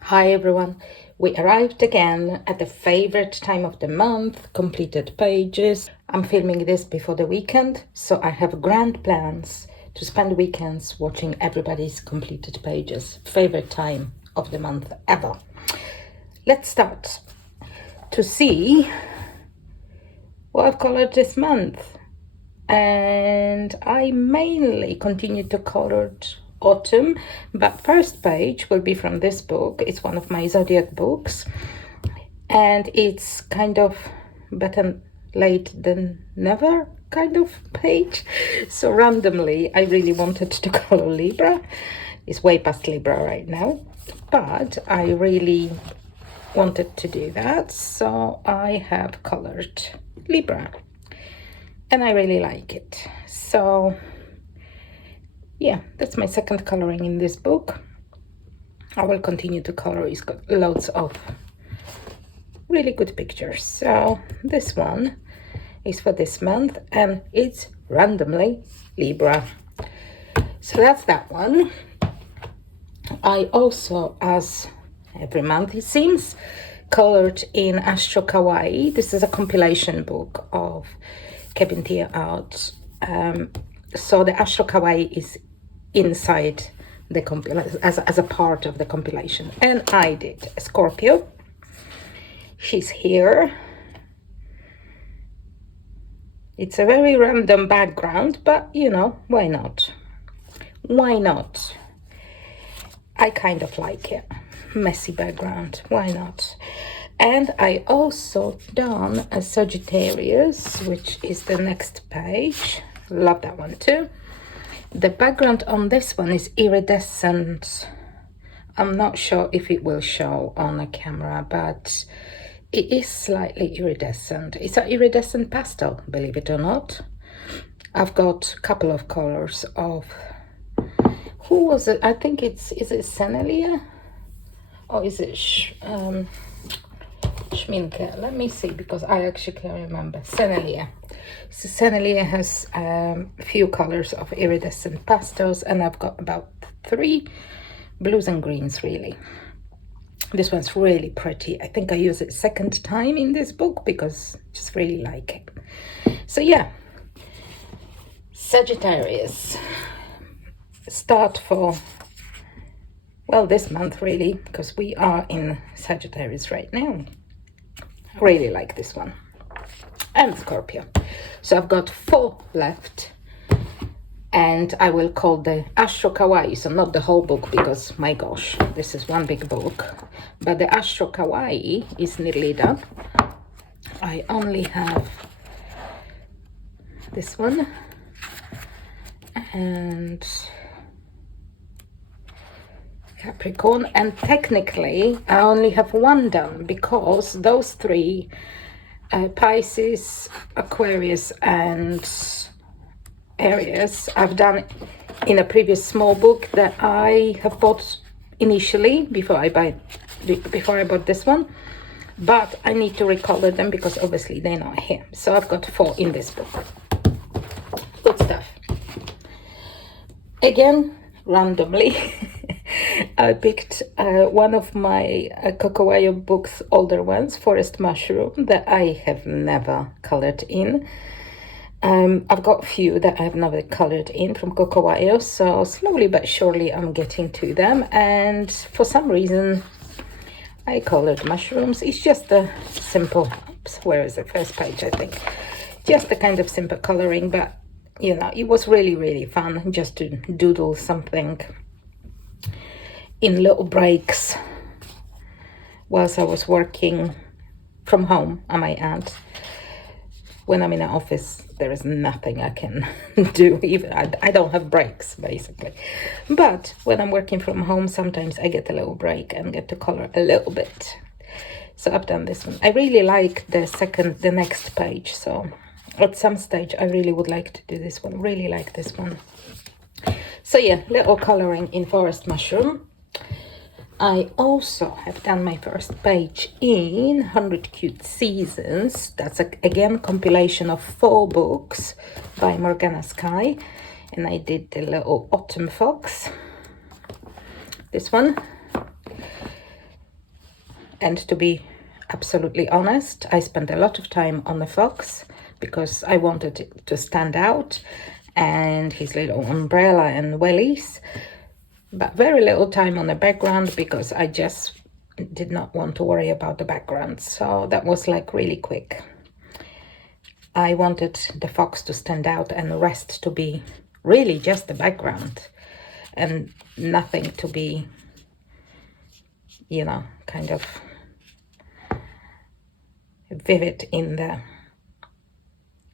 Hi everyone, we arrived again at the favorite time of the month, completed pages. I'm filming this before the weekend, so I have grand plans to spend weekends watching everybody's completed pages. Favorite time of the month ever. Let's start to see what I've colored this month. And I mainly continue to color autumn, but first page will be from this book. It's one of my Zodiac books, and it's kind of better late than never kind of page. So randomly I really wanted to color Libra. It's way past Libra right now, but I really wanted to do that, so I have colored Libra and I really like it. So yeah, that's my second coloring in this book. I will continue to color. It's got loads of really good pictures. So this one is for this month and it's randomly Libra. So that's that one. I also, as every month it seems, colored in Astro Kawaii. This is a compilation book of Kevin Tia art. So the Astro Kawaii is inside the compilation as a part of the compilation, and I did a Scorpio. She's here. It's a very random background, but you know, why not? Why not? I kind of like it. Messy background, why not? And I also done a Sagittarius, which is the next page. Love that one too. The background on this one is iridescent. I'm not sure if it will show on a camera, but it is slightly iridescent. It's an iridescent pastel, believe it or not. I've got a couple of colors of, who was it? I think is it Senelia? Or is it Schminke? Let me see, because I actually can't remember. Senelia. So Senelia has a few colors of iridescent pastels, and I've got about 3 blues and greens really. This one's really pretty. I think I use it second time in this book because I just really like it. So yeah, Sagittarius. Start for, well, this month really, because we are in Sagittarius right now. I really like this one. And Scorpio. So I've got 4 left, and I will call the Astro Kawaii, so not the whole book, because my gosh, this is one big book, but the Astro Kawaii is nearly done. I only have this one and Capricorn, and technically I only have 1 done because those 3 Pisces, Aquarius and Aries I've done in a previous small book that I have bought initially before I bought this one, but I need to recolor them because obviously they're not here. So I've got 4 in this book. Good stuff. Again, randomly I picked one of my Kawaii books, older ones, Forest Mushroom, that I have never colored in. I've got a few that I've never colored in from Kawaii, so slowly but surely I'm getting to them, and for some reason I colored mushrooms. It's just a simple, oops, where is the first page, I think. Just a kind of simple coloring, but you know, it was really fun just to doodle something in little breaks whilst I was working from home, I might add. When I'm in an office, there is nothing I can do. Even I don't have breaks, basically. But when I'm working from home, sometimes I get a little break and get to color a little bit. So I've done this one. I really like the next page. So at some stage, I really would like to do this one. Really like this one. So yeah, little coloring in Forest Mushroom. I also have done my first page in 100 Cute Seasons. That's again compilation of 4 books by Morgana Sky. And I did the little autumn fox. This one. And to be absolutely honest, I spent a lot of time on the fox because I wanted it to stand out, and his little umbrella and wellies, but very little time on the background because I just did not want to worry about the background. So that was like really quick. I wanted the fox to stand out and the rest to be really just the background and nothing to be, you know, kind of vivid in there.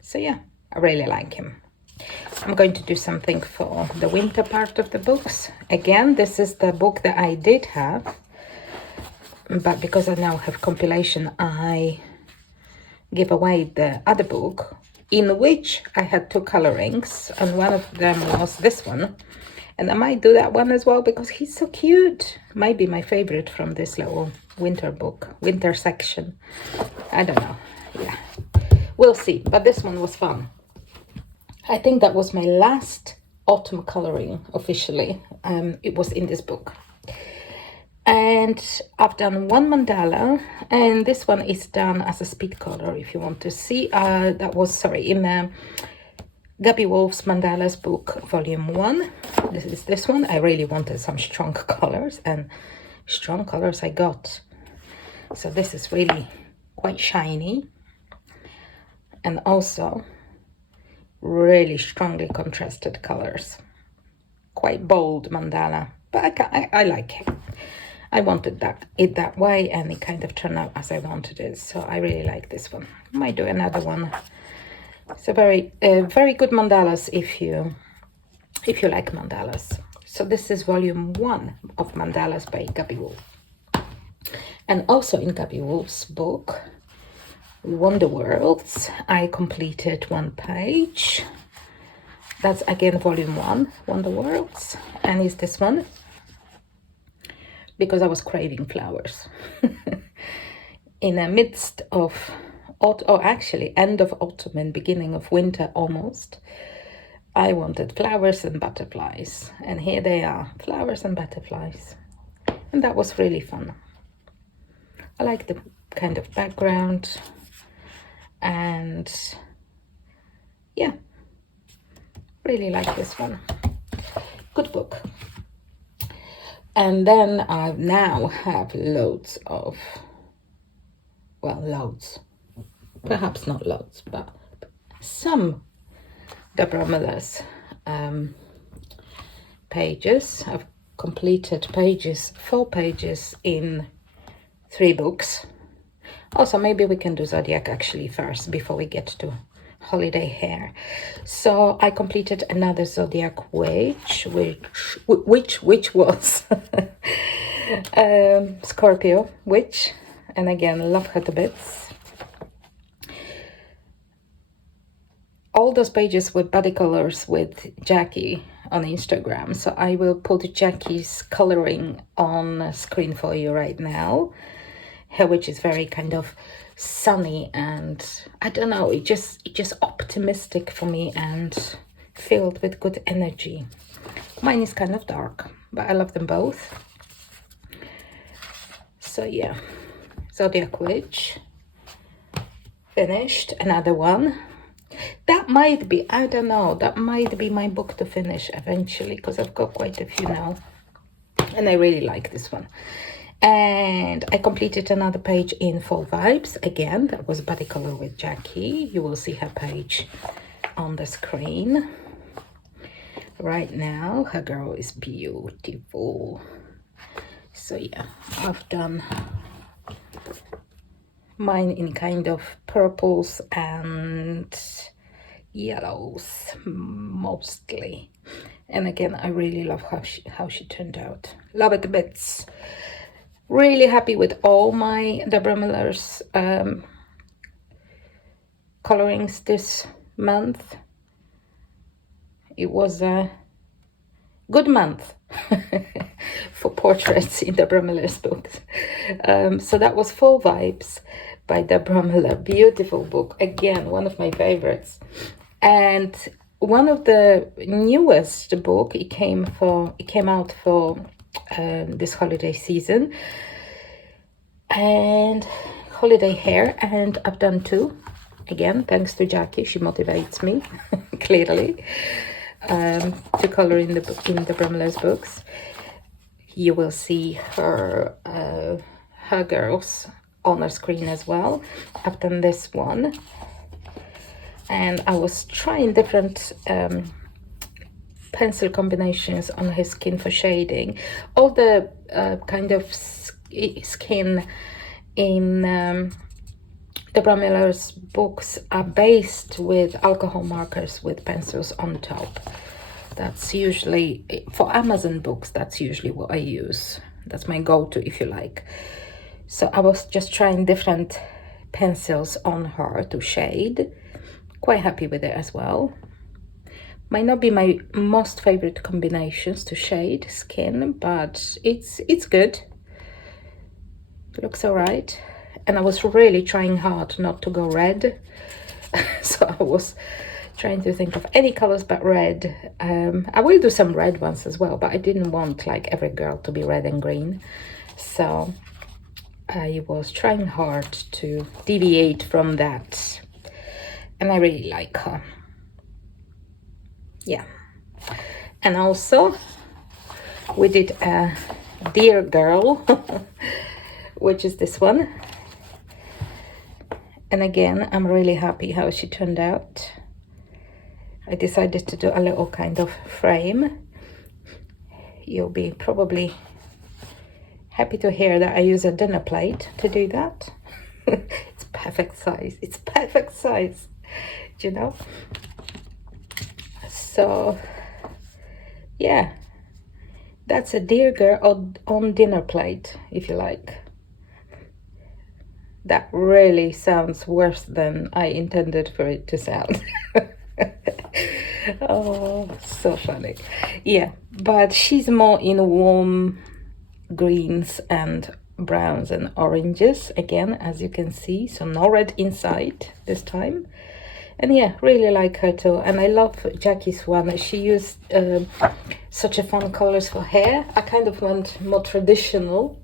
So yeah, I really like him. I'm going to do something for the winter part of the books. Again, this is the book that I did have, but because I now have compilation, I give away the other book in which I had 2 colorings, and one of them was this one. And I might do that one as well because he's so cute. Might be my favorite from this little winter book, winter section. I don't know. Yeah, we'll see. But this one was fun. I think that was my last autumn coloring officially. It was in this book. And I've done 1 mandala, and this one is done as a speed color if you want to see. That was, sorry, in Gabby Wolf's Mandalas book, volume 1. This is this one. I really wanted some strong colors, and strong colors I got. So this is really quite shiny, and also really strongly contrasted colors. Quite bold mandala, but I like it. I wanted it that way, and it kind of turned out as I wanted it. So I really like this one. Might do another one. It's a very good mandalas if you like mandalas. So this is volume 1 of Mandalas by Gabby Wolf. And also in Gabby Wolf's book, Wonder Worlds, I completed 1 page. That's again volume 1, Wonder Worlds, and it's this one because I was craving flowers. In the midst of actually end of autumn and beginning of winter almost, I wanted flowers and butterflies, and here they are, flowers and butterflies, and that was really fun. I like the kind of background, and yeah, really like this one. Good book. And then I now have loads, perhaps not loads, but some Deborah Miller's pages. I've completed 4 pages in 3 books. Also, maybe we can do Zodiac actually first before we get to holiday hair. So I completed another Zodiac witch, which was Scorpio witch, and again, love her to bits. All those pages with body colors with Jackie on Instagram. So I will put Jackie's coloring on screen for you right now. Her witch is very kind of sunny, and I don't know, it just optimistic for me and filled with good energy. Mine is kind of dark, but I love them both. So yeah, Zodiac Witch finished. Another one that might be, I don't know, that might be my book to finish eventually, because I've got quite a few now and I really like this one. And I completed another page in Fall Vibes. Again, that was body color with Jackie. You will see her page on the screen right now. Her girl is beautiful. So yeah, I've done mine in kind of purples and yellows mostly. And again, I really love how she turned out. Love it a bits. Really happy with all my Deborah Miller's colorings this month. It was a good month for portraits in Deborah Miller's books. So that was Fall Vibes by Deborah Miller. Beautiful book. Again, one of my favorites. And one of the newest book, it came out for this holiday season and holiday hair, and I've done two. Again, thanks to Jackie, she motivates me clearly to color in the Brumler's books. You will see her girls on her screen as well. I've done this one, and I was trying different pencil combinations on his skin for shading. All the kind of skin in Deborah Miller's books are based with alcohol markers with pencils on top. That's usually, for Amazon books, that's usually what I use. That's my go-to, if you like. So I was just trying different pencils on her to shade. Quite happy with it as well. Might not be my most favorite combinations to shade skin, but it's good. It looks all right. And I was really trying hard not to go red. So I was trying to think of any colors but red. I will do some red ones as well, but I didn't want like every girl to be red and green. So I was trying hard to deviate from that. And I really like her. Yeah. And also we did a Dear Girl, which is this one. And again, I'm really happy how she turned out. I decided to do a little kind of frame. You'll be probably happy to hear that I use a dinner plate to do that. It's perfect size. It's perfect size, you know? So, yeah. That's a Dear Girl on dinner plate, if you like. That really sounds worse than I intended for it to sound. Oh, so funny. Yeah, but she's more in warm greens and browns and oranges, again, as you can see. So no red inside this time. And yeah, really like her too. And I love Jackie's one. She used such a fun colors for hair. I kind of went more traditional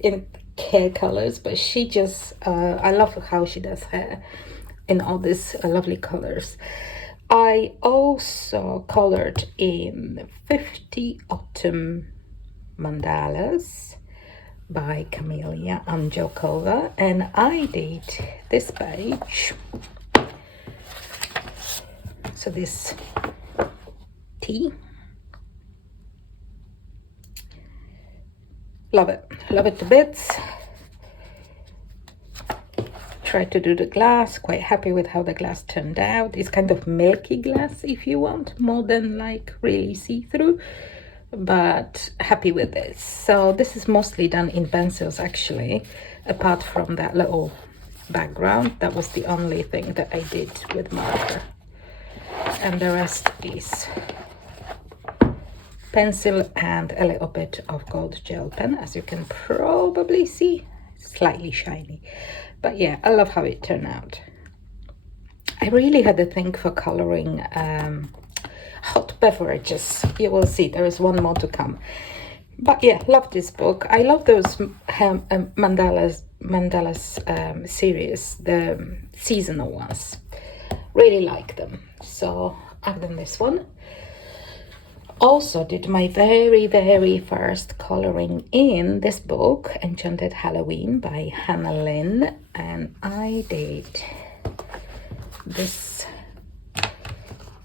in hair colors, but she just I love how she does hair in all these lovely colors. I also colored in 50 Autumn Mandalas by Camelia Angelkova, and I did this page. So this tea. Love it to bits. Tried to do the glass, quite happy with how the glass turned out. It's kind of milky glass if you want, more than like really see-through, but happy with this. So this is mostly done in pencils actually, apart from that little background. That was the only thing that I did with marker, and the rest is pencil and a little bit of gold gel pen, as you can probably see. Slightly shiny, but yeah, I love how it turned out. I really had a thing for coloring hot beverages. You will see there is one more to come, but yeah, love this book. I love those mandalas series, the seasonal ones. Really like them. So I've done this one. Also did my very first coloring in this book, Enchanted Halloween by Hannah Lynn, and I did this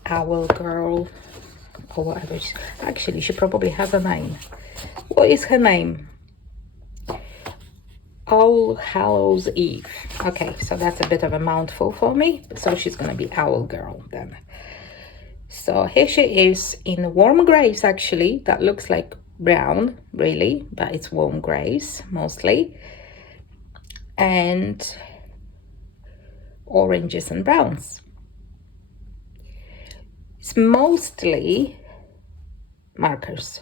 owl girl, or whatever. Actually, she probably has a name. What is her name? All Hallows Eve. Okay, so that's a bit of a mouthful for me, so she's gonna be Owl Girl then. So here she is in warm grays, actually. That looks like brown, really, but it's warm grays mostly. And oranges and browns. It's mostly markers.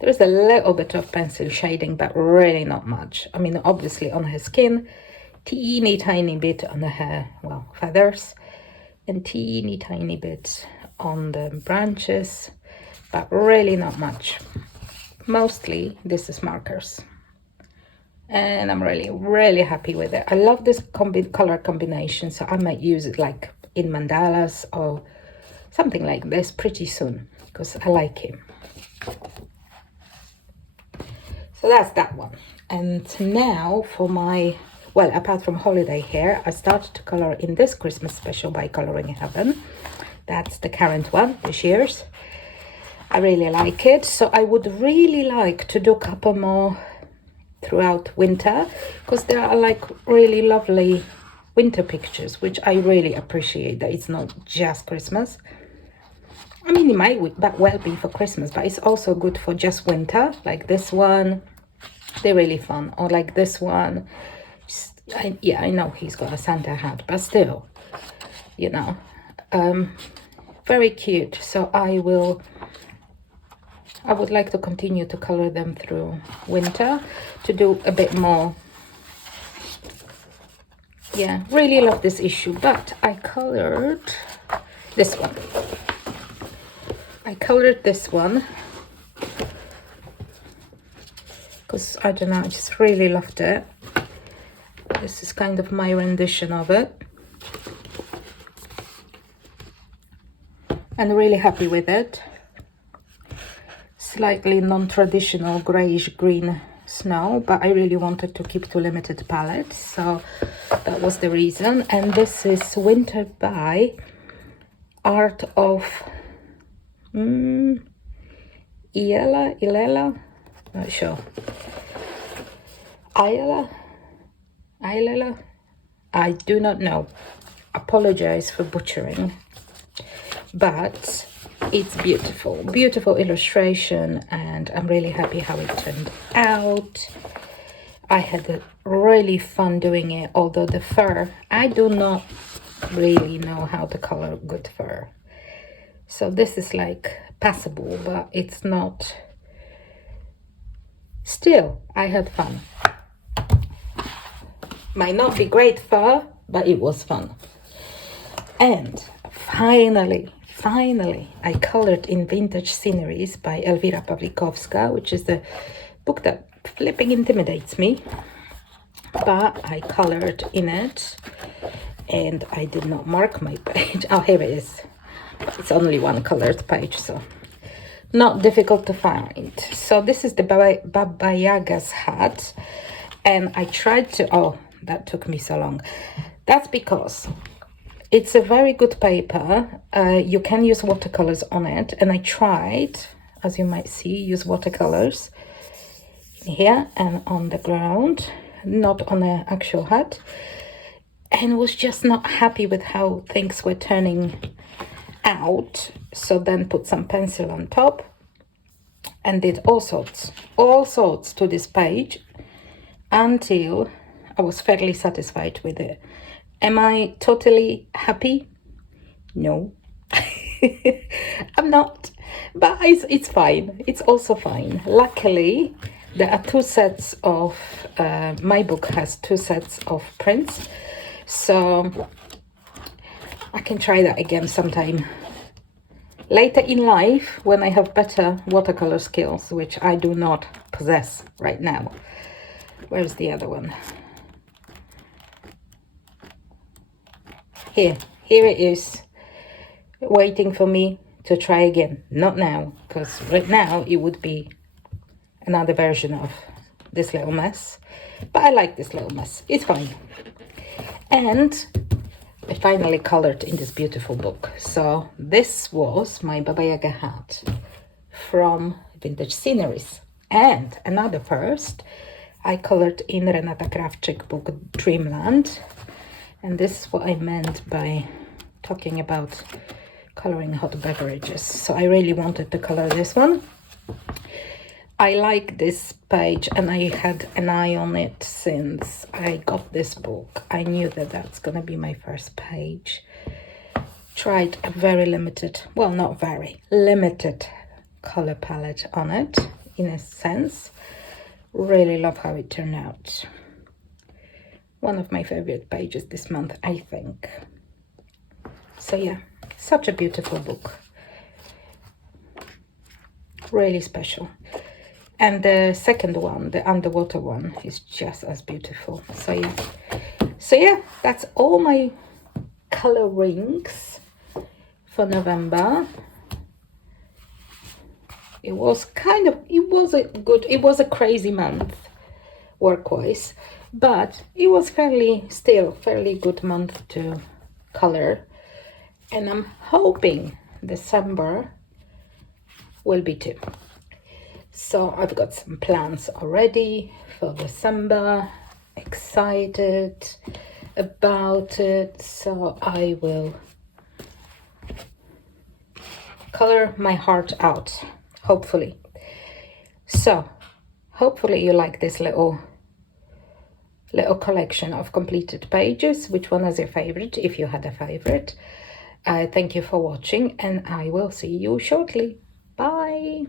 There's a little bit of pencil shading, but really not much. I mean, obviously on her skin, teeny tiny bit on the hair, well, feathers, and teeny tiny bit on the branches, but really not much. Mostly this is markers. And I'm really happy with it. I love this color combination, so I might use it like in mandalas or something like this pretty soon, because I like him. So that's that one. And now for my, well, apart from holiday hair, I started to color in this Christmas special by Coloring Heaven. That's the current one, this year's. I really like it. So I would really like to do a couple more throughout winter, because there are like really lovely winter pictures, which I really appreciate, that it's not just Christmas. I mean, it might well be for Christmas, but it's also good for just winter, like this one. They're really fun. Or like this one. Yeah, I know he's got a Santa hat, but still, you know, very cute. So I would like to continue to color them through winter, to do a bit more. Yeah, really love this issue, but I colored this one. I colored this one because, I don't know, I just really loved it. This is kind of my rendition of it. And really happy with it. Slightly non-traditional grayish green snow, but I really wanted to keep to limited palette, so that was the reason. And this is Winter by Art of Ilela, not sure. Ilela, I do not know. Apologize for butchering, but it's beautiful illustration, and I'm really happy how it turned out. I had a really fun doing it, although the fur, I do not really know how to color good fur. So this is like passable, but it's not. Still, I had fun. Might not be great fur, but it was fun. And finally, I colored in Vintage Sceneries by Elvira Pawlikowska, which is the book that flipping intimidates me. But I colored in it, and I did not mark my page. Oh, here it is. It's only one colored page, so not difficult to find. So this is the Baba Yaga's hat, and I tried to, oh, that took me so long. That's because it's a very good paper. You can use watercolors on it, and I tried, as you might see, use watercolors here and on the ground, not on an actual hat, and was just not happy with how things were turning out. So then put some pencil on top and did all sorts to this page until I was fairly satisfied with it. Am I totally happy? No. I'm not, but it's fine. It's also fine. Luckily, there are two sets of, my book has two sets of prints, so I can try that again sometime later in life when I have better watercolor skills, which I do not possess right now. Where's the other one? Here it is, waiting for me to try again. Not now, because right now it would be another version of this little mess, but I like this little mess. It's fine. And I finally colored in this beautiful book. So this was my Baba Yaga hat from Vintage Sceneries. And another first, I colored in Renata Krawczyk book Dreamland. And this is what I meant by talking about coloring hot beverages. So I really wanted to color this one. I like this page, and I had an eye on it since I got this book. I knew that that's gonna be my first page. Tried a very limited, well, not very, limited color palette on it, in a sense. Really love how it turned out. One of my favorite pages this month, I think. So yeah, such a beautiful book. Really special. And the second one, the underwater one, is just as beautiful. So yeah, that's all my colorings for November. It was a crazy month work-wise, but it was still fairly good month to color, and I'm hoping December will be too. So I've got some plans already for December, excited about it, so I will color my heart out, hopefully. So hopefully you like this little collection of completed pages. Which one is your favorite, if you had a favorite? Thank you for watching, and I will see you shortly. Bye.